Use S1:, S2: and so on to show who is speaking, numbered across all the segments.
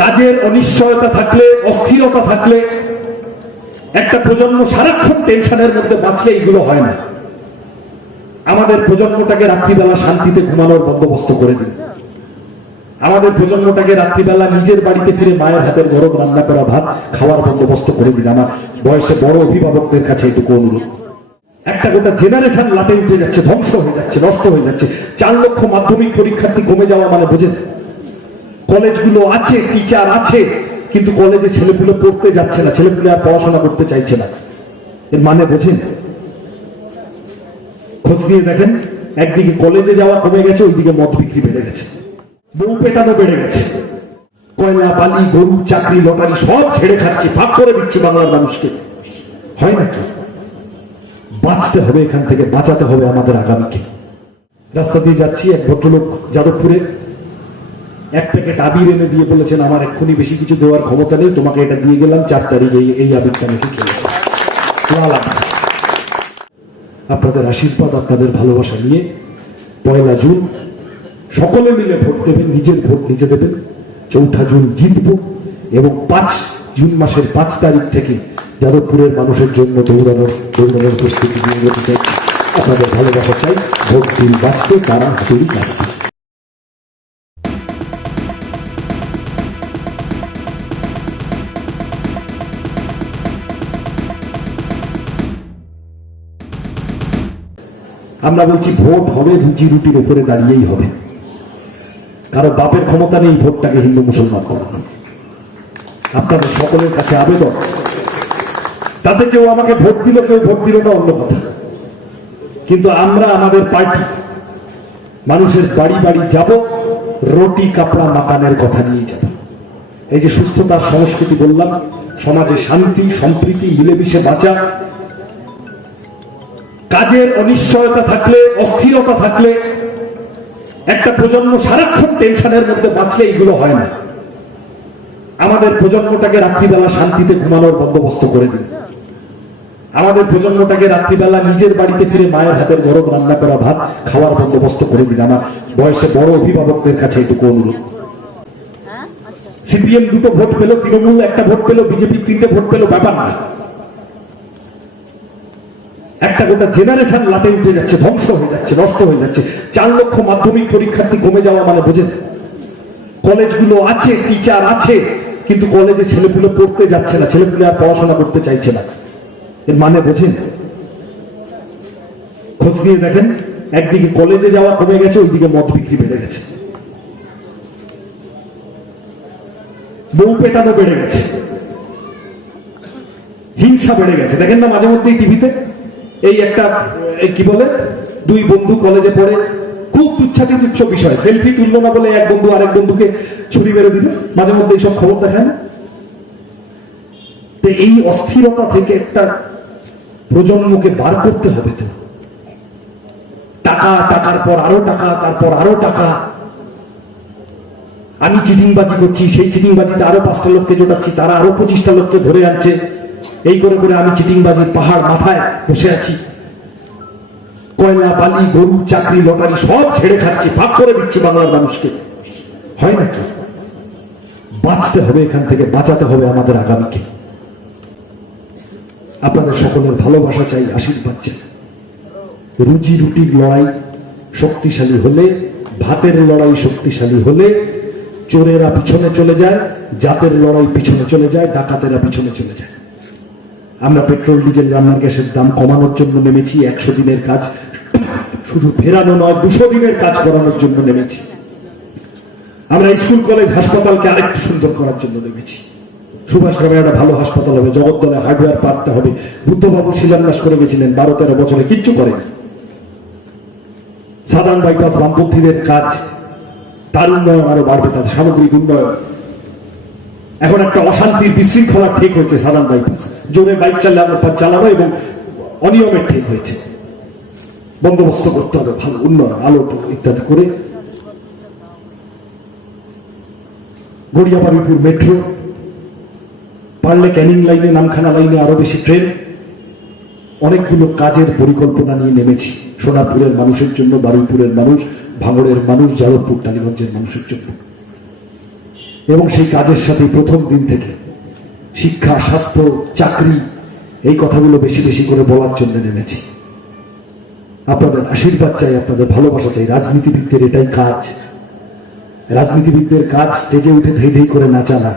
S1: কাজের অনিশ্চয়তা থাকলে, অস্থিরতা থাকলে, একটা প্রজন্ম সারাক্ষণ টেনশনের মধ্যে বাঁচলে এইগুলো হয় না। আমাদের প্রজন্মটাকে রাত্রিবেলা শান্তিতে ঘুমানোর বন্দোবস্ত করে দিন। আমাদের প্রজন্মটাকে রাত্রিবেলা নিজের বাড়িতে ফিরে মায়ের হাতের গরম রান্না করা, ভাত খাওয়ার বন্দোবস্ত করে দিন। আমার বয়সে বড় অভিভাবকদের কাছে এটুকু অনুরোধ। একটা গোটা জেনারেশন লাটে উঠে যাচ্ছে, ধ্বংস হয়ে যাচ্ছে, নষ্ট হয়ে যাচ্ছে। চার লক্ষ মাধ্যমিক পরীক্ষার্থী কমে যাওয়া মানে বোঝেন কলেজগুলো আছে টিচার আছে, কিন্তু কলেজে ছেলেপুলে পড়তে যাচ্ছে না, ছেলেপুলে আর পড়াশোনা করতে চাইছে না। এর মানে বোঝেন? খোঁজ দিয়ে দেখেন, একদিকে কলেজে যাওয়া কমে গেছে, ওইদিকে মদ বিক্রি বেড়ে গেছে। বউ পেটানো বেড়ে গেছে। কয়লা, বালি, গরু, চাকরি, লটারি সব ছেড়ে খাচ্ছে, ভাগ করে দিচ্ছে বাংলার মানুষকে। হয় নাকি বাঁচতে হবে এখান থেকে, বাঁচাতে হবে আমাদের আগামীকে। রাস্তা দিয়ে যাচ্ছি, এক ভদ্রলোক যাদবপুরে এক প্যাকেট আবির এনে দিয়ে বলেছেন, আমার এক্ষুনি বেশি কিছু দেওয়ার ক্ষমতা নেই, তোমাকে এটা দিয়ে গেলাম, চার তারিখ এই এই আবিরটা নাকি আপনাদের আশীর্বাদ, আপনাদের ভালোবাসা নিয়ে পয়লা জুন, সকলে মিলে ভোট দেবেন, নিজের ভোট নিজে দেবেন। চৌঠা জুন জিতব এবং পাঁচ জুন মাসের পাঁচ তারিখ থেকে যাদবপুরের মানুষের জন্য দৌড়ানোর দৌড়ানোর প্রস্তুতি নিয়ে আপনাদের ভালোবাসা চাই, ভোট দিন বাঁচতে, তারা হাতুড়ি বাঁচতে। আমরা বলছি ভোট হবে, রুজি রুটির উপরে দাঁড়িয়েই হবে। কারও বাপের ক্ষমতা নেই ভোটটাকে হিন্দু মুসলমান করানো আপনাদের সকলের কাছে আবেদন। তাতে কেউ আমাকে ভোট দিল, কেউ ভোট দিল না, অন্য কথা। কিন্তু আমরা, আমাদের পার্টি, মানুষের বাড়ি বাড়ি যাব, রুটি, কাপড়া, মাকানের কথা নিয়ে যাব। এই যে সুস্থতার সংস্কৃতি বললাম, সমাজে শান্তি, সম্প্রীতি, মিলেমিশে বাঁচা কাজের অনিশ্চয়তা থাকলে অস্থিরতা থাকলে একটা প্রজন্ম সারাক্ষণ টেনশনের মধ্যে বাঁচলে এইগুলো হয় না। আমাদের প্রজন্মটাকে রাত্রিবেলা শান্তিতে ঘুমানোর বন্দোবস্ত করে দিন। আমাদের প্রজন্মটাকে রাত্রিবেলা নিজের বাড়িতে ফিরে মায়ের হাতের গরম রান্না করা ভাত খাওয়ার বন্দোবস্ত করে দিন। আমার বয়সে বড় অভিভাবকদের কাছে এটুকু অনুরোধ। সিপিএম দুটো ভোট পেল তৃণমূল একটা ভোট পেল বিজেপি তিনটে ভোট পেল ব্যাপার না। একটা গোটা জেনারেশন লাটে উঠে যাচ্ছে, ধ্বংস হয়ে যাচ্ছে, নষ্ট হয়ে যাচ্ছে। চার লক্ষ মাধ্যমিক পরীক্ষার্থী কমে যাওয়া মানে বোঝেন? কলেজগুলো আছে টিচার আছে, কিন্তু কলেজে ছেলেপুলে পড়তে যাচ্ছে না, ছেলেপুলে আর পড়াশোনা করতে চাইছে না। এর মানে বোঝেন? খোঁজ দিয়ে দেখেন, একদিকে কলেজে যাওয়া কমে গেছে, ওইদিকে মদ বিক্রি বেড়ে গেছে। বউ পেটানো বেড়ে গেছে। হিংসা বেড়ে গেছে। দেখেন না মাঝে মধ্যে টিভিতে এই একটা কি বলে? দুই বন্ধু কলেজে পড়ে, খুব তুচ্ছাতি তুচ্ছ বিষয়। সেলফি তুললো না বলে এক বন্ধু আরেক বন্ধুকে ছুরি মেরে দিল। মাঝে মধ্যে এইসব খবর দেখায় না। তো এই অস্থিরতা থেকে একটা প্রজন্মকে বার করতে হবে তো। টাকা, টাকার পর আরও টাকা, তারপর আরও টাকা। আমি চিটিংবাজি করছি, সেই চিটিংবাজিতে আরও পাঁচটা লোককে জোটাচ্ছি, তারা আরও পঁচিশটা লোককে ধরে আনছে। এই করে করে আমি চিটিংবাজির পাহাড় মাথায় বসে আছি। কয়লা, বালি, গরু, চাকরি, লটারি সব ছেড়ে খাচ্ছি, ভাগ করে দিচ্ছি বাংলার মানুষকে। হয় নাকি? বাঁচতে হবে এখান থেকে, বাঁচাতে হবে আমাদের আগামীকে। আপনাদের সকলের ভালোবাসা চাই, আশীর্বাদ চাই। রুজি রুটির লড়াই শক্তিশালী হলে, ভাতের লড়াই শক্তিশালী হলে, চোরেরা পিছনে চলে যায়, জাতের লড়াই পিছনে চলে যায়, ডাকাতেরা পিছনে চলে যায়। আমরা পেট্রোল, ডিজেল, রান্নার গ্যাসের দাম কমানোর জন্য নেমেছি একশো দিনের কাজ। শুধু ফেরানো নয়, দুশো দিনের কাজ করানোর জন্য নেমেছি। আমরা স্কুল, কলেজ, হাসপাতালকে আরেকটু সুন্দর করার জন্য নেমেছি। সুভাষ গ্রামে একটা ভালো হাসপাতাল হবে, জগদ্দলে হার্ডওয়্যার পার্কটা হবে। বুদ্ধবাবু শিলান্যাস করে গেছিলেন, বারো তেরো বছরে কিচ্ছু করে সাধারণ বাইপাস বামপন্থীদের কাজ, তার উন্নয়ন আরও বাড়বে, তার সামগ্রিক উন্নয়ন। এখন একটা অশান্তির বিশৃঙ্খলা ঠিক হয়েছে সাধারণ বাইপাস। জোরে বাইক চালানো চালানো এবং অনিয়মের ঠিক হয়েছে। বন্দোবস্ত করতে হবে, ভালো, উন্নয়ন, আলো ইত্যাদি করে। গড়িয়াবাড়িপুর মেট্রো, পারলে ক্যানিং লাইনে, নামখানা লাইনে আরও বেশি ট্রেন। অনেকগুলো কাজের পরিকল্পনা নিয়ে নেমেছি। সোনারপুরের মানুষের জন্য, বারুইপুরের মানুষ, ভাঙড়ের মানুষ, যাদবপুর, টালিগঞ্জের মানুষের জন্য। এবং সেই কাজের সাথে প্রথম দিন থেকে শিক্ষা, স্বাস্থ্য, চাকরি, এই কথাগুলো বেশি বেশি করে বলার জন্য নেমেছি। আপনাদের আশীর্বাদ চাই, আপনাদের ভালোবাসা চাই। রাজনীতিবিদদের এটাই কাজ। রাজনীতিবিদদের কাজ স্টেজে উঠে ধেই ধেই করে নাচা না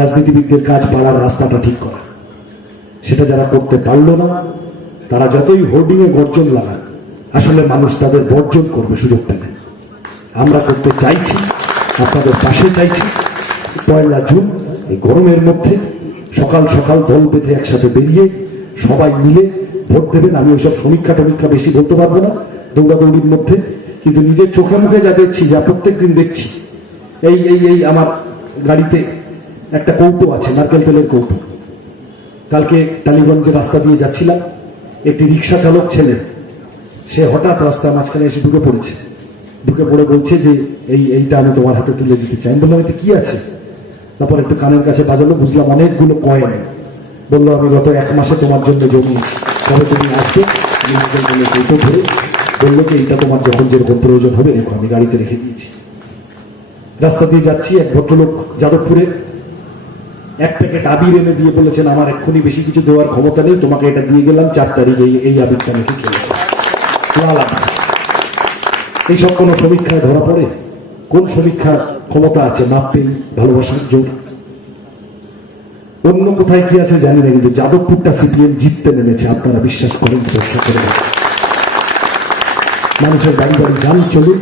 S1: রাজনীতিবিদদের কাজ পাড়ার রাস্তাটা ঠিক করা। সেটা যারা করতে পারল না, তারা যতই হোর্ডিং এ গর্জন লাগান আসলে মানুষ তাদের বর্জন করবে সুযোগটা নেই আমরা করতে চাইছি, আপনাদের পাশে চাইছি। পয়লা জুন, এই গরমের মধ্যে সকাল সকাল দল বেঁধে একসাথে বেরিয়ে সবাই মিলে ভোট দেবেন। আমি ওইসব সমীক্ষা টমীক্ষা বেশি বলতে পারব না দৌড়াদৌড়ির মধ্যে, কিন্তু নিজের চোখে মুখে যা দেখছি, যা প্রত্যেক দিন দেখছি, এই এই এই আমার গাড়িতে একটা কৌটো আছে, নারকেল তেলের কৌটো। কালকে টালিগঞ্জের রাস্তা দিয়ে যাচ্ছিলাম, একটি রিক্সা চালক ছেলে, সে হঠাৎ রাস্তার মাঝখানে এসে ঢুকে পড়েছে। ঢুকে পড়ে বলছে যে, এই, এইটা আমি তোমার হাতে তুলে দিতে চাই। বললাম, এতে কি আছে? তারপর একটু কানের কাছে বাজালো, বুঝলাম অনেকগুলো কয়েন। বলল, আমি গত এক মাসে তোমার জন্য জমি তবে তুমি আসবে ধরে বলল যে, এইটা তোমার যখন যেরকম প্রয়োজন হবে, এরকম আমি গাড়িতে রেখে দিয়েছি। রাস্তা দিয়ে যাচ্ছি এক ভদ্রলোক যাদবপুরে। এক প্যাকেট আবির এনে দিয়ে বলেছেন, আমার এক্ষুনি বেশি কিছু দেওয়ার ক্ষমতা নেই, তোমাকে এটা দিয়ে গেলাম, চার তারিখ এই আবিরটা নাকি খেলে। এইসব কোনো সমীক্ষায় ধরা পড়ে? কোন সমীক্ষার ক্ষমতা আছে মাপেই ভালোবাসার জোর অন্য কোথায় কি আছে জানি না, কিন্তু যাদবপুরটা সিপিএম জিততে নেমেছে, আপনারা বিশ্বাস করেন ভরসা মানুষের বাড়ি বাড়ি যান, চলুন।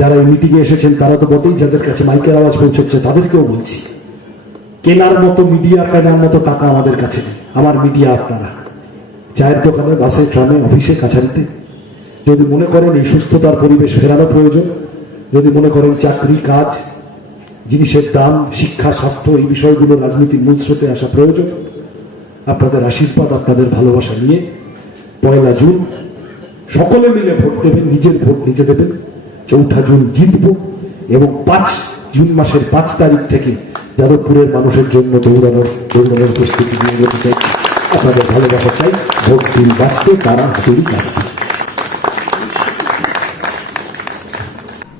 S1: যারা এই মিটিংয়ে এসেছেন, তারা তো বটেই, যাদের কাছে মাইকের আওয়াজ পৌঁছচ্ছে, তাদেরকেও বলছি। কেনার মতো মিডিয়া কেনার মতো টাকা আমাদের কাছে আমার মিডিয়া আপনারা। চায়ের দোকানে, বাসে, ট্রামে, অফিসে, কাছারিতে। যদি মনে করেন এই সুস্থতার পরিবেশ ফেরানো প্রয়োজন যদি মনে করেন চাকরি, কাজ, জিনিসের দাম, শিক্ষা, স্বাস্থ্য, এই বিষয়গুলো রাজনীতির মূল স্রোতে আসা প্রয়োজন। আপনাদের আশীর্বাদ, আপনাদের ভালোবাসা নিয়ে পয়লা জুন, সকলে মিলে ভোট দেবেন, নিজের ভোট নিজে দেবেন। চৌঠা জুন জিতব এবং পাঁচ জুন মাসের পাঁচ তারিখ থেকে যাদবপুরের মানুষের জন্য দৌড়ানোর দৌড়ানোর প্রস্তুতি নিয়ে যেতে চাইছি আপনাদের ভালোবাসা চাই, ভোট দিন বাঁচতে, তারা হাতুড়ি কাজতে